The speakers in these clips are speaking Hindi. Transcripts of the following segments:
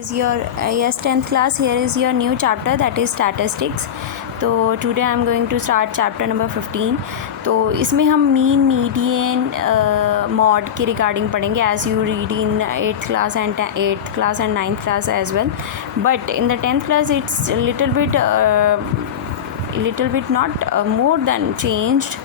Is your yes 10th class, here is your new chapter, that is statistics. तो today I am going to start chapter number 15. तो इसमें हम मीन, मीडियन, मॉड के रिगार्डिंग पढ़ेंगे as you read in 8th class and 9th class as well. But in the 10th class it's a little bit not more than changed.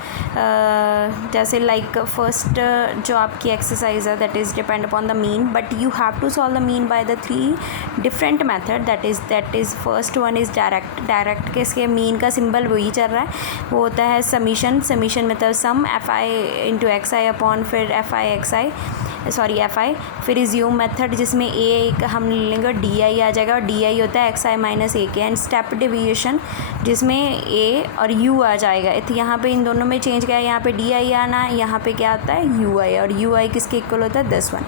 जैसे लाइक फर्स्ट जो आपकी एक्सरसाइज है that is depend upon the mean, but you have to solve the mean by the 3 different method. That is first one is direct के इसके मीन का सिंबल वही चल रहा है, वो होता है समीशन मतलब sum F I into X I upon फिर एफ आई. फिर रिज्यूम मेथड जिसमें ए हम ले लेंगे और डी आई आ जाएगा, और डी आई होता है एक्स आई माइनस ए के. एंड स्टेप डिवीएशन जिसमें ए और यू आ जाएगा. तो यहाँ पे इन दोनों में चेंज क्या है, यहाँ पे डी आई आना है, यहाँ पे क्या आता है यू आई, और यू आई किसके इक्वल होता है 10 1.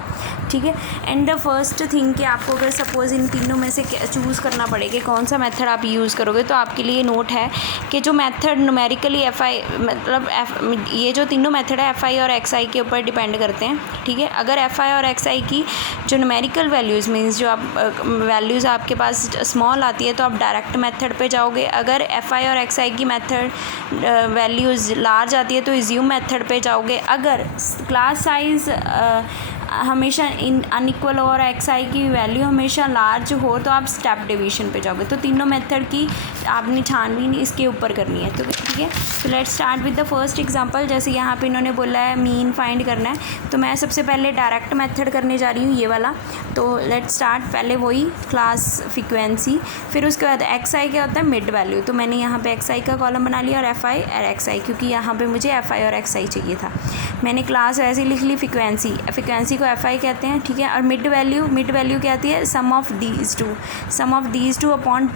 ठीक है. एंड द फर्स्ट थिंग कि आपको अगर सपोज़ इन तीनों में से चूज़ करना पड़े कि कौन सा मेथड आप यूज़ करोगे, तो आपके लिए नोट है कि जो मेथड न्यूमेरिकली एफ आई मतलब ये जो तीनों मेथड है एफ आई और एक्स आई के ऊपर डिपेंड करते हैं. ठीक है. अगर एफ आई और एक्स आई की जो न्यूमेरिकल वैल्यूज़ मीन्स जो आप वैल्यूज़ आपके पास स्मॉल आती है तो आप डायरेक्ट मेथड पे जाओगे. अगर एफ आई और एक्स आई की मेथड वैल्यूज़ लार्ज आती है तो रिज्यूम मेथड पे जाओगे. अगर क्लास साइज़ हमेशा इन अनइक्वल और एक्स आई की वैल्यू हमेशा लार्ज हो तो आप स्टेप डिवीजन पे जाओगे. तो तीनों मेथड की आपने छानबीन इसके ऊपर करनी है. तो ठीक है. तो let's start with the first example. जैसे यहाँ पे इन्होंने बोला है मीन फाइंड करना है, तो मैं सबसे पहले डायरेक्ट मेथड करने जा रही हूँ, ये वाला. तो लेट्स स्टार्ट. पहले वही क्लास फ्रीक्वेंसी, फिर उसके बाद एक्स आई क्या होता है मिड वैल्यू. तो मैंने यहाँ पे एक्स आई का कॉलम बना लिया और एफ आई और एक्स आई, क्योंकि यहाँ पे मुझे एफ आई और एक्स आई चाहिए था. मैंने क्लास ऐसे लिख ली फ्रीक्वेंसी को एफ आई कहते हैं. ठीक है. और मिड वैल्यू क्या आती है सम ऑफ दीज टू अपॉन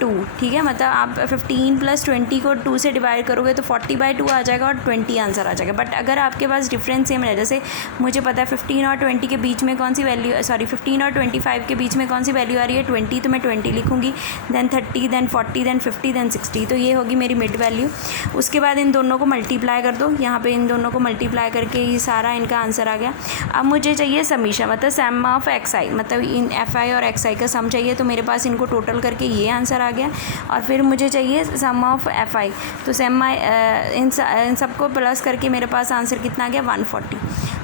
2. ठीक है. मतलब आप 15 + 20 को 2 से डिवाइड करोगे तो 40/2 आ जाएगा और 20 आंसर आ जाएगा. बट अगर आपके पास डिफरेंस सेम है, जैसे मुझे पता है 15 और 20 के बीच में कौन सी वैल्यू 15 और 25 के बीच में कौन सी वैल्यू आ रही है 20, तो मैं 20 लिखूँगी, देन 30, देन 40, देन 50, देन 60. तो ये होगी मेरी मिड वैल्यू. उसके बाद इन दोनों को मल्टीप्लाई कर दो. यहाँ पे इन दोनों को मल्टीप्लाई करके ये सारा इनका आंसर आ गया. अब मुझे चाहिए समीशन मतलब सम ऑफ एक्स आई, मतलब इन एफ आई और एक्स आई का सम चाहिए. तो मेरे पास इनको टोटल करके ये आंसर आ गया. और फिर मुझे चाहिए सम ऑफ एफ आई, तो सम आई इन सबको प्लस करके मेरे पास आंसर कितना आ गया 140.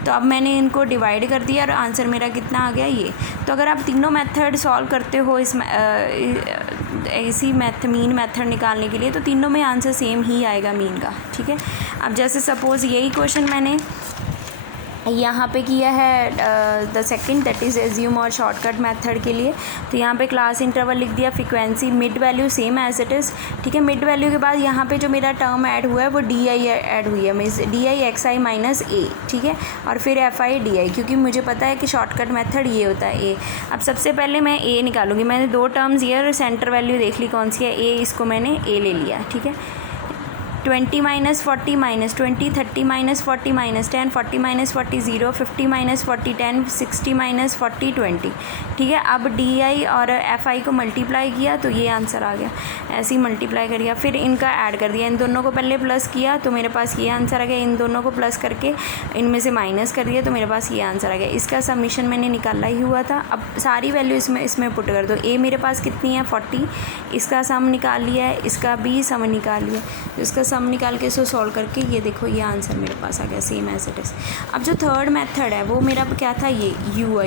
तो अब मैंने इनको डिवाइड कर दिया और आंसर मेरा कितना आ गया ये. तो अगर आप तीनों मेथड सॉल्व करते हो इस इसी मीन मेथड निकालने के लिए, तो तीनों में आंसर सेम ही आएगा मीन का. ठीक है. अब जैसे सपोज़ यही क्वेश्चन मैंने यहाँ पे किया है the second, that is assume और शॉर्टकट मेथड के लिए. तो यहाँ पे क्लास इंटरवल लिख दिया, frequency mid value same as it is. ठीक है. मिड वैल्यू के बाद यहाँ पे जो मेरा टर्म ऐड हुआ है वो डी आई ऐड हुई है, means D I X I minus A. ठीक है. और फिर एफ आई डी आई, क्योंकि मुझे पता है कि शॉर्टकट मेथड ये होता है ए. अब सबसे पहले मैं ए निकालूंगी. मैंने 2 टर्म्स ये और सेंटर वैल्यू देख ली कौन सी है ए, इसको मैंने ए ले लिया. ठीक है. 20 - 40 - 20, 30 - 40 - 10, 40 - 40 0, 50 - 40 10, 60 - 40 20. ठीक है. अब डी आई और एफ आई को मल्टीप्लाई किया तो ये आंसर आ गया. ऐसे ही मल्टीप्लाई कर दिया, फिर इनका ऐड कर दिया. इन दोनों को पहले प्लस किया तो मेरे पास ये आंसर आ गया. इन दोनों को प्लस करके इनमें से माइनस कर दिया तो मेरे पास ये आंसर आ गया. इसका समीशन मैंने निकाला ही हुआ था. अब सारी वैल्यू इसमें पुट कर दो. ए मेरे पास कितनी है 40, इसका सम निकाल लिया है, इसका भी सम निकाल लिया. इसका सम निकाल के इसको सॉल्व करके ये देखो ये आंसर मेरे पास आ गया सेम एज इट इज़. अब जो थर्ड मेथड है वो मेरा क्या था ये यू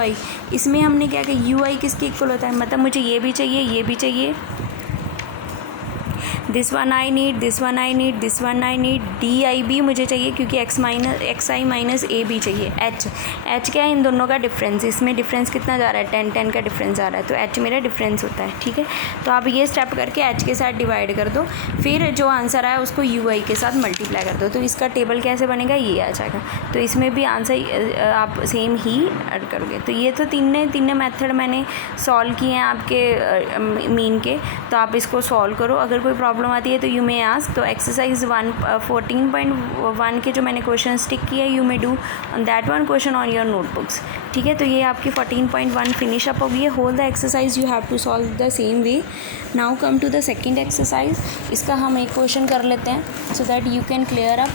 आई. इसमें हमने क्या किया यू आई किसके इक्वल होता है, मतलब मुझे ये भी चाहिए, this one I need, this one I need. D I भी मुझे चाहिए क्योंकि एक्स आई माइनस ए भी चाहिए. एच क्या है इन दोनों का डिफरेंस, इसमें डिफरेंस कितना जा रहा है 10 का डिफरेंस आ रहा है, तो एच मेरा डिफरेंस होता है. ठीक है. तो आप ये स्टेप करके एच के साथ डिवाइड कर दो, फिर जो आंसर आया उसको यू आई के साथ मल्टीप्लाई कर दो. तो इसका टेबल कैसे बनेगा ये आ जाएगा. तो इसमें भी आंसर आप सेम ही ऐड करोगे. तो ये तो तीनों मेथड मैंने सॉल्व किए हैं आपके मीन के. तो आप इसको सॉल्व करो. अगर कोई प्रॉब्लम आती है तो यू मे आस्क. तो एक्सरसाइज 14.1 के जो मैंने क्वेश्चन टिक किया you may do on that one question on your notebooks. ठीक है. तो ये आपकी 14.1 फिनिश अप हो गई है. Whole the exercise you have to solve the same way. Now come to the second exercise. इसका हम एक क्वेश्चन कर लेते हैं so that you can clear up.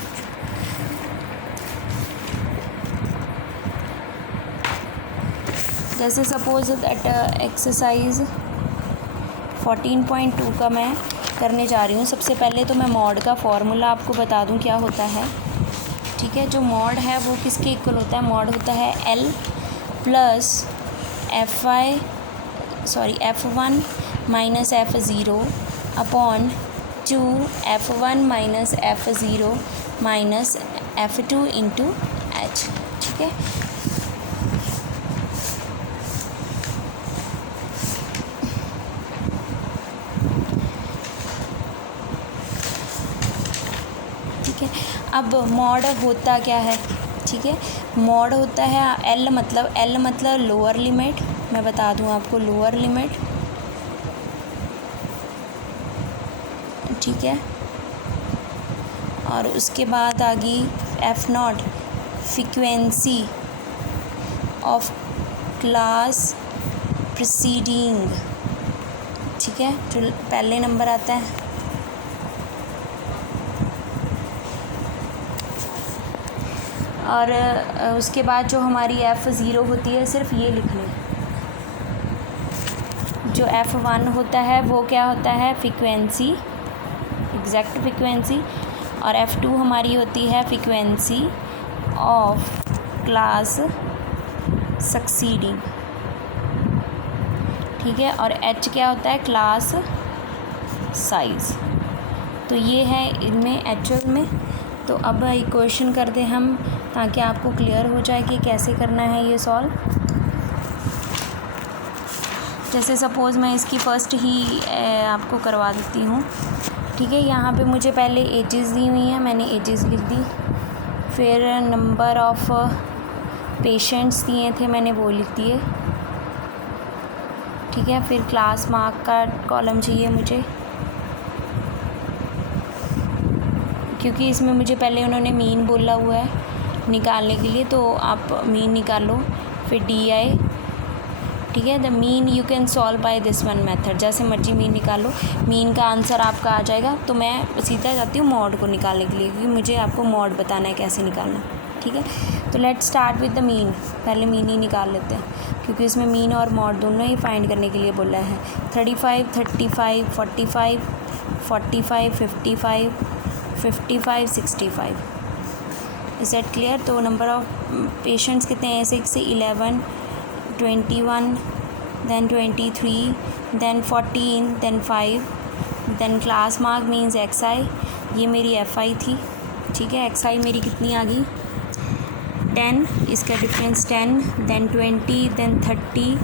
जैसे सपोज दैट एक्सरसाइज 14.2 का मैं करने जा रही हूँ। सबसे पहले तो मैं मॉड का फॉर्मूला आपको बता दूँ क्या होता है। ठीक है, जो मॉड है वो किसके इक्वल होता है? मॉड होता है L plus F1 minus F0 upon 2 F1 minus F0 minus F2 into H। ठीक है, अब मॉड होता क्या है? ठीक है, मॉड होता है L मतलब लोअर लिमिट। मैं बता दूं आपको, लोअर लिमिट। ठीक है, और उसके बाद आ गई F0 frequency of class preceding. ठीक है, जो पहले नंबर आता है। और उसके बाद जो हमारी F0 होती है, सिर्फ ये लिख लें। जो F1 होता है वो क्या होता है? Frequency, exact frequency. और F2 हमारी होती है फ्रीक्वेंसी ऑफ क्लास सक्सीडिंग। ठीक है, और H क्या होता है? Class size. तो ये है इनमें एक्चुअल में। तो अब इक्वेशन कर दें हम, ताकि आपको क्लियर हो जाए कि कैसे करना है ये सॉल्व। जैसे सपोज़ मैं इसकी फ़र्स्ट ही आपको करवा देती हूँ। ठीक है, यहाँ पे मुझे पहले एजेस दी हुई हैं, मैंने एजेस लिख दी। फिर नंबर ऑफ पेशेंट्स दिए थे, मैंने वो लिख दिए। ठीक है, फिर क्लास मार्क का कॉलम चाहिए मुझे, क्योंकि इसमें मुझे पहले उन्होंने मीन बोला हुआ है निकालने के लिए, तो आप मीन निकालो। फिर DI। ठीक है, the mean you can solve by this one method. जैसे मर्जी मीन निकालो, मीन का आंसर आपका आ जाएगा। तो मैं सीधा जाती हूँ मॉड को निकालने के लिए, क्योंकि मुझे आपको मॉड बताना है कैसे निकालना। ठीक है, तो let's start with the mean. पहले मीन ही निकाल लेते हैं, क्योंकि इसमें मीन और मॉड दोनों ही फाइंड करने के लिए बोला है। 35, 35, 45, 45, 55, 55, 65। Is that clear? तो नंबर ऑफ पेशेंट्स कितने हैं? 6 से 11, 21, then 23, then 14, then 5, then class mark means XI। ये मेरी FI थी। ठीक है, XI मेरी कितनी आ गई? 10, इसका difference 10, then 20, then 30,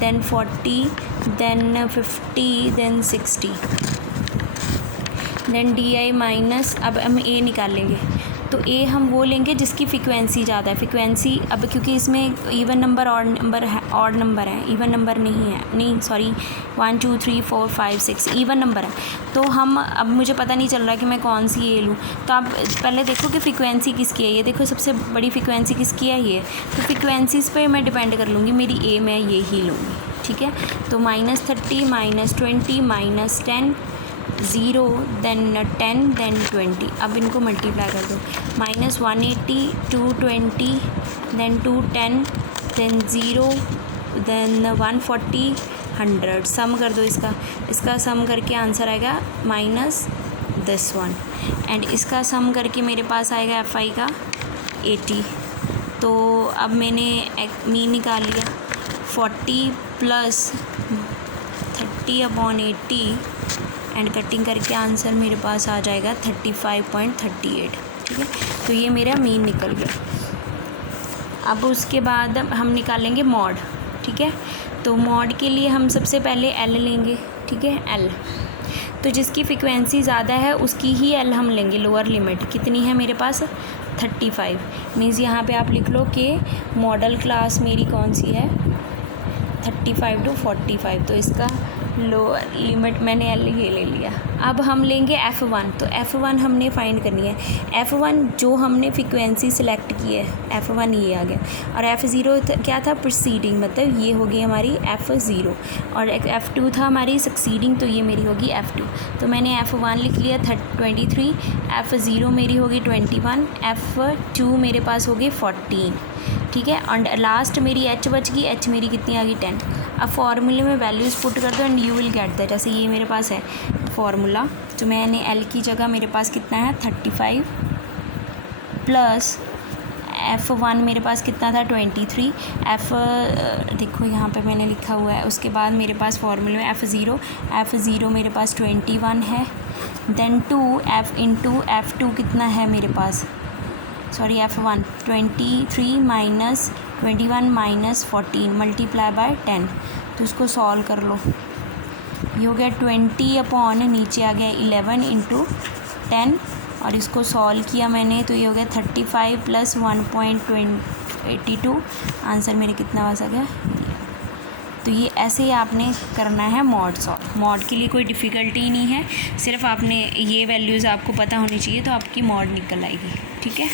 then 40, then 50, then 60, then DI minus. अब हम A निकालेंगे, तो A हम वो लेंगे जिसकी फ्रीक्वेंसी ज़्यादा है। फ्रीक्वेंसी अब क्योंकि इसमें इवन नंबर ऑड नंबर है, इवन नंबर नहीं है, नहीं सॉरी 1 2 3 4 5 6 इवन नंबर है। तो हम अब मुझे पता नहीं चल रहा कि मैं कौन सी A लूँ। तो आप पहले देखो कि फ्रीक्वेंसी किसकी है। ये देखो सबसे बड़ी फ्रीक्वेंसी किसकी है? ये। तो फ्रीक्वेंसीज़ पे मैं डिपेंड कर लूँगी, मेरी A मैं ये ही लूँगी। ठीक है, तो -30, -20, -10, 0, then 10, then 20। अब इनको मल्टीप्लाई कर दो। -180, 220, then 210, then 0, then 140, 100। सम कर दो इसका सम करके आंसर आएगा -this1। एंड इसका सम करके मेरे पास आएगा FI का 80। तो अब मैंने मीन निकाल लिया। 40 + 30/80 एंड कटिंग करके आंसर मेरे पास आ जाएगा 35.38। ठीक है, तो ये मेरा मीन निकल गया। अब उसके बाद हम निकालेंगे मॉड। ठीक है, तो मॉड के लिए हम सबसे पहले L लेंगे। ठीक है, L। तो जिसकी फ्रीक्वेंसी ज़्यादा है उसकी ही L हम लेंगे। लोअर लिमिट कितनी है मेरे पास? 35। मीन्स यहाँ पे आप लिख लो कि मॉडल क्लास मेरी कौन सी है? 35 to 45। तो इसका लोअर लिमिट मैंने एल ये ले लिया। अब हम लेंगे F1। तो F1 हमने फाइंड करनी है। F1 जो हमने फ्रिक्वेंसी सिलेक्ट की है, F1 ये आ गया। और F0 क्या था? प्रोसीडिंग, मतलब ये होगी हमारी F0। और F2 था हमारी सक्सीडिंग, तो ये मेरी होगी F2। तो मैंने F1 लिख लिया 23, F0 मेरी होगी 21, F2 मेरे पास होगी 14। ठीक है। और लास्ट मेरी H बच गई। H मेरी कितनी आ गई? 10। अब फार्मूले में वैल्यूज़ पुट कर दो and you will get that. जैसे ये मेरे पास है फार्मूला, तो मैंने L की जगह मेरे पास कितना है 35 प्लस F1 मेरे पास कितना था 23। देखो यहाँ पे मैंने लिखा हुआ है। उसके बाद मेरे पास फार्मूले में F0 मेरे पास 21 है। देन 2 F इंटू F2 कितना है मेरे पास? Sorry F1 23 minus 21 minus 14 multiply by 10। तो इसको सॉल्व कर लो। ये हो गया 20 अपॉन नीचे आ गया 11 इंटू 10, और इसको सॉल्व किया मैंने तो ये हो गया 35 प्लस 1.82। आंसर मेरे कितना आ गया? तो ये ऐसे ही आपने करना है मॉड सॉल्व। मॉड के लिए कोई डिफ़िकल्टी नहीं है, सिर्फ आपने ये वैल्यूज़ आपको पता होनी चाहिए तो आपकी मॉड निकल आएगी। ठीक है।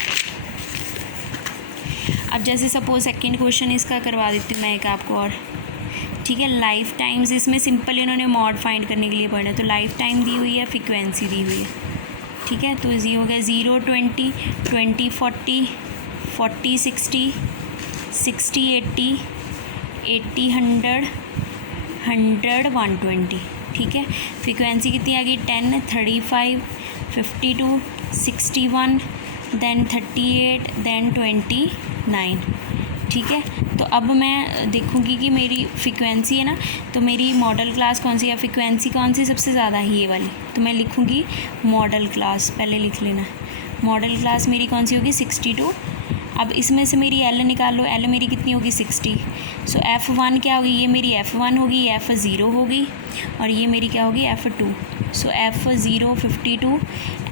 अब जैसे सपोज सेकंड क्वेश्चन इसका करवा देती हूँ मैं एक आपको और। ठीक है। लाइफ टाइम्स इसमें सिंपल इन्होंने मॉड फाइंड करने के लिए पढ़ना है। तो लाइफ टाइम दी हुई है, फ्रिक्वेंसी दी हुई है। ठीक है। तो ये हो गया 0 20 20 40 40 60 60 80 80 100 100 120। ठीक है। फ्रिक्वेंसी कितनी आ गई? 10 35 52 61 देन 38 देन 29। ठीक है। तो अब मैं देखूँगी कि मेरी फ्रिक्वेंसी है ना, तो मेरी मॉडल क्लास कौन सी है, फ्रिक्वेंसी कौन सी सबसे ज़्यादा है? ये वाली। तो मैं लिखूँगी मॉडल क्लास, पहले लिख लेना। मॉडल क्लास मेरी कौन सी होगी? 62। अब इसमें से मेरी L निकाल लो। L मेरी कितनी होगी? 60। सो F1 क्या होगी? ये मेरी F1 होगी, ये F0 होगी, और ये मेरी क्या होगी? F2। सो F0 52,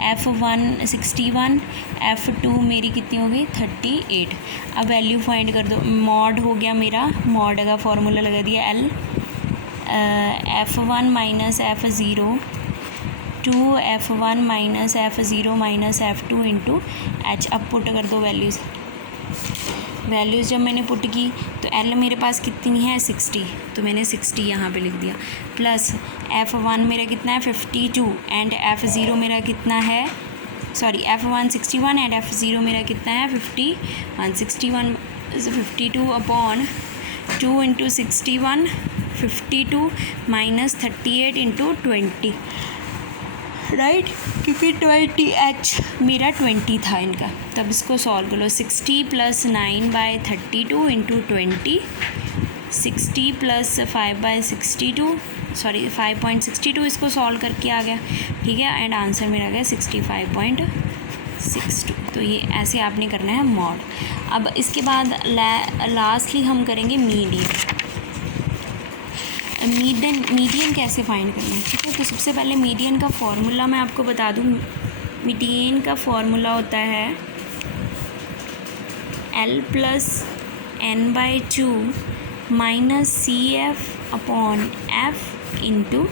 F1 61, F2 मेरी कितनी होगी? 38। अब वैल्यू फाइंड कर दो। मॉड हो गया मेरा, मॉड का फार्मूला लगा दिया L F1 minus F0 2 F1 minus F0 minus F2 into H। अब पुट कर दो वैल्यूज़। वैल्यूज़ जब मैंने पुट की तो L मेरे पास कितनी है? 60। तो मैंने 60 यहाँ पे लिख दिया। प्लस F1 मेरा कितना है? 52 एंड F0 मेरा कितना है? सॉरी F1 61 एंड F0 मेरा कितना है? 51। 61 52 upon 2 into 61 52 minus 38 into 20, right. क्योंकि 20H मेरा 20 था इनका। तब इसको सॉल्व कर लो। 60 प्लस 9/32 इंटू 20, 60 प्लस 5/62, सॉरी 5.62। इसको सॉल्व करके आ गया। ठीक है। एंड आंसर मेरा आ गया 65.62। तो ये ऐसे आपने करना है मॉड। अब इसके बाद लास्टली हम करेंगे मीडियन। मीडियन कैसे फाइंड करना है? ठीक है। तो सबसे पहले मीडियन का फॉर्मूला मैं आपको बता दूँ। मीडियन का फॉर्मूला होता है L plus n/2 minus CF upon F into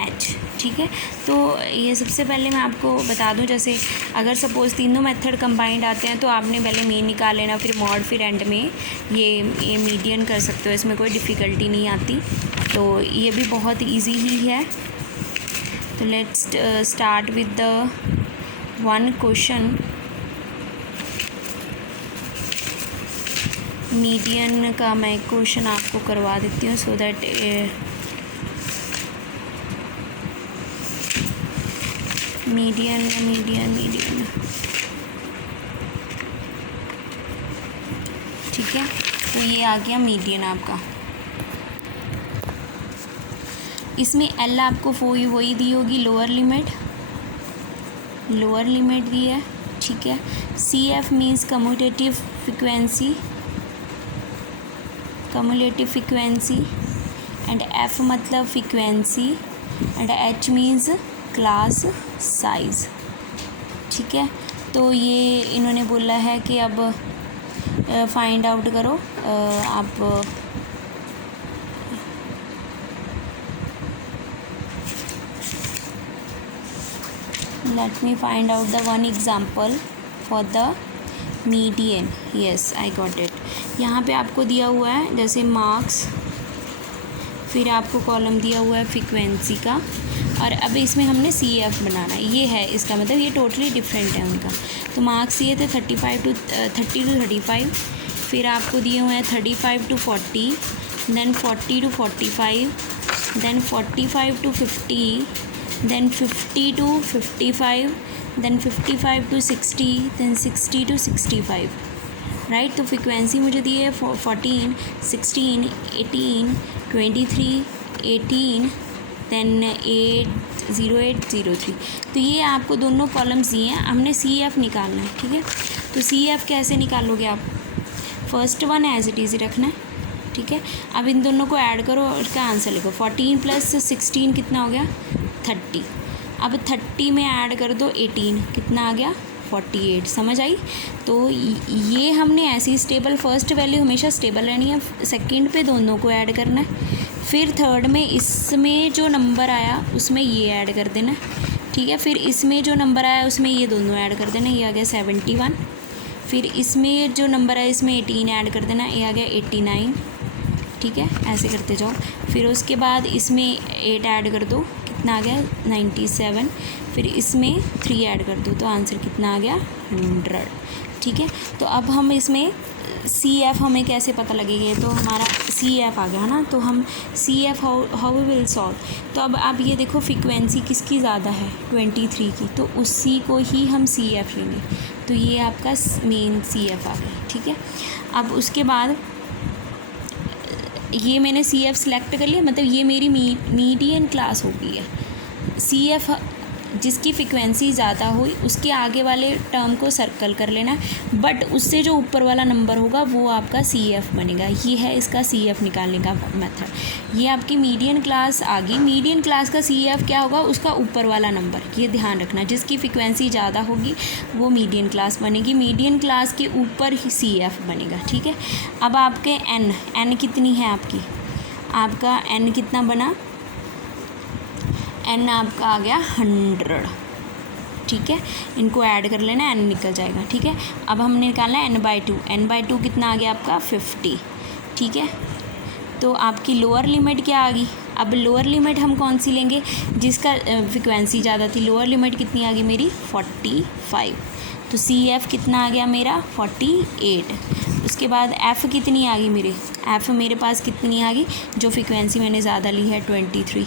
H। ठीक है। तो ये सबसे पहले मैं आपको बता दूं, जैसे अगर सपोज़ तीनों मेथड कंबाइंड आते हैं तो आपने पहले मीन निकाल लेना, फिर मॉड, फिर एंड में ये मीडियन कर सकते हो। इसमें कोई डिफ़िकल्टी नहीं आती। तो ये भी बहुत इजी ही है। तो let's start with the one question. Median का मैं क्वेश्चन आपको करवा देती हूँ सो दैट मीडियन ठीक है। तो ये आ गया मीडियन आपका। इसमें L आपको वही दी होगी, लोअर लिमिट दी है। ठीक है। CF means commutative frequency and F मतलब frequency and H means class size. ठीक है। तो ये इन्होंने बोला है कि अब फाइंड आउट करो आप let me find out the one example for the median. yes I got it. यहाँ पे आपको दिया हुआ है जैसे मार्क्स, फिर आपको कॉलम दिया हुआ है फ्रीक्वेंसी का, और अब इसमें हमने CF बनाना है। ये है इसका मतलब, ये टोटली डिफरेंट है उनका। तो मार्क्स ये थे 30 to 35, फिर आपको दिए हुए हैं 35 to 40, then 40 to 45, then 45 to 50, then 50 to 55, then 55 to 60, then 60 to 65, right. तो फ्रीक्वेंसी मुझे दी है 14, 16, 18, 23, 18, देन 80803। तो ये आपको दोनों कॉलम्स दिए हैं, हमने CF निकालना है, ठीक है। तो CF कैसे निकालोगे आप? First one as it is रखना है, ठीक है। अब इन दोनों को ऐड करो और इसका आंसर लिखो। 14 + 16 कितना हो गया? 30। अब 30 में ऐड कर दो 18, कितना आ गया? 48। समझ आई? तो ये हमने ऐसी स्टेबल, फर्स्ट वैल्यू हमेशा स्टेबल रहनी है, सेकंड पे दोनों को ऐड करना है, फिर थर्ड में इसमें जो नंबर आया उसमें ये ऐड कर देना, ठीक है। फिर इसमें जो नंबर आया उसमें ये दोनों ऐड कर देना, ये आ गया 71। फिर इसमें जो नंबर है इसमें 18 ऐड कर देना, ये आ गया 89, ठीक है। ऐसे करते जाओ। फिर उसके बाद इसमें 8 ऐड कर दो, कितना आ गया? 97। फिर इसमें 3 ऐड कर दो, तो आंसर कितना आ गया? 100, ठीक है। तो अब हम इसमें CF हमें कैसे पता लगेगा? तो हमारा CF आ गया ना, तो हम CF how we will solve. तो अब आप ये देखो फ्रीक्वेंसी किसकी ज़्यादा है? 23 की, तो उसी को ही हम CF लेंगे। तो ये आपका मेन CF आ गया, ठीक है। अब उसके बाद ये मैंने CF सेलेक्ट कर लिया, मतलब ये मेरी मीडियन क्लास हो गई है। CF जिसकी फ्रीक्वेंसी ज़्यादा हुई उसके आगे वाले टर्म को सर्कल कर लेना, बट उससे जो ऊपर वाला नंबर होगा वो आपका CF बनेगा। ये है इसका CF निकालने का मेथड। ये आपकी मीडियन क्लास आ गई। मीडियन क्लास का CF क्या होगा? उसका ऊपर वाला नंबर, ये ध्यान रखना। जिसकी फ्रीक्वेंसी ज़्यादा होगी वो मीडियन क्लास बनेगी, मीडियन क्लास के ऊपर ही CF बनेगा, ठीक है। अब आपके N कितनी है आपकी? आपका N कितना बना? N आपका आ गया 100, ठीक है। इनको ऐड कर लेना, N निकल जाएगा, ठीक है। अब हमने निकालना है N/2। N/2 कितना आ गया आपका? 50, ठीक है। तो आपकी लोअर लिमिट क्या आ गई? अब लोअर लिमिट हम कौन सी लेंगे? जिसका फ्रिक्वेंसी ज़्यादा थी। लोअर लिमिट कितनी आ गई मेरी? 45। तो CF कितना आ गया मेरा? 48। उसके बाद F कितनी आ गई मेरी? F मेरे पास कितनी आ गई? जो फ्रिक्वेंसी मैंने ज़्यादा ली है 23,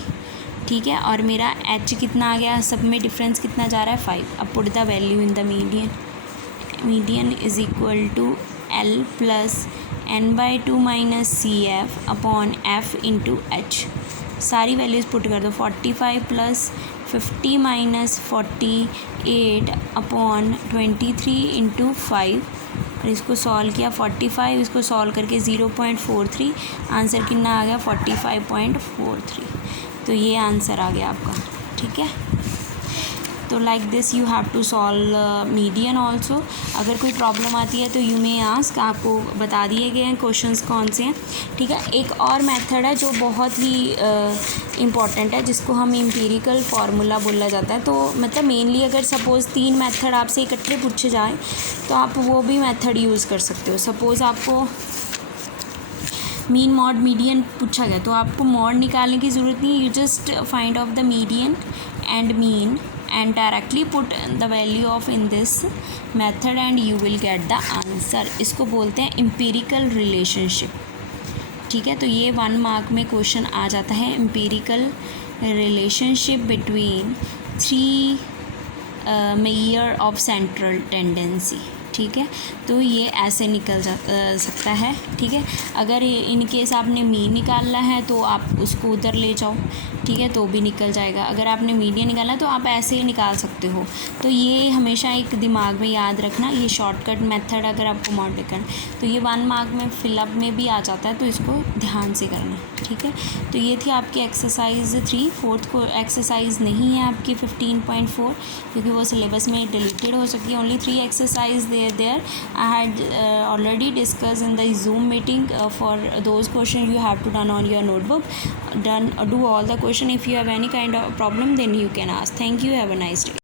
ठीक है। और मेरा H कितना आ गया? सब में डिफरेंस कितना जा रहा है? 5। अब put the value in the median is equal to L + N/2 - CF upon F × H। सारी वैल्यूज़ पुट कर दो। 45 + 50 - 48 अपॉन 23 × 5, और इसको सॉल्व किया। 45 इसको सॉल्व करके 0.43, आंसर कितना आ गया? 45.43। तो ये आंसर आ गया आपका, ठीक है। तो like this you have to solve median also. अगर कोई प्रॉब्लम आती है तो यू मे आस्क, आपको बता दिए गए हैं क्वेश्चंस कौन से हैं, ठीक है। एक और मेथड है जो बहुत ही इम्पॉर्टेंट है, जिसको हम एम्पिरिकल फार्मूला बोला जाता है। तो मतलब मेनली अगर सपोज़ 3 मेथड आपसे इकट्ठे पूछे जाएँ तो आप वो भी मेथड यूज़ कर सकते हो। सपोज़ आपको मीन मॉड मीडियन पूछा गया तो आपको मॉड निकालने की ज़रूरत नहीं, you just find of the median and mean and directly put the value of in this method and you will get the answer। इसको बोलते हैं empirical relationship, ठीक है। तो ये 1 मार्क में क्वेश्चन आ जाता है, empirical relationship between 3 measure of central tendency, ठीक है। तो ये ऐसे निकल सकता है, ठीक है। अगर इन केस आपने मीन निकालना है तो आप उसको उधर ले जाओ, ठीक है, तो भी निकल जाएगा। अगर आपने मीडियन निकालना है तो आप ऐसे ही निकाल सकते हो। तो ये हमेशा एक दिमाग में याद रखना, ये शॉर्टकट मेथड अगर आपको मॉडल करना तो ये 1 मार्क में फिलअप में भी आ जाता है, तो इसको ध्यान से करना, ठीक है। तो ये थी आपकी एक्सरसाइज 3। फोर्थ को एक्सरसाइज नहीं है आपकी 15.4, क्योंकि वो सिलेबस में डिलीटेड हो सकी। Only 3 exercise there I had already discussed in the Zoom meeting। For those questions you have to done on your notebook, do all the question. If you have any kind of problem then you can ask. Thank you, have a nice day.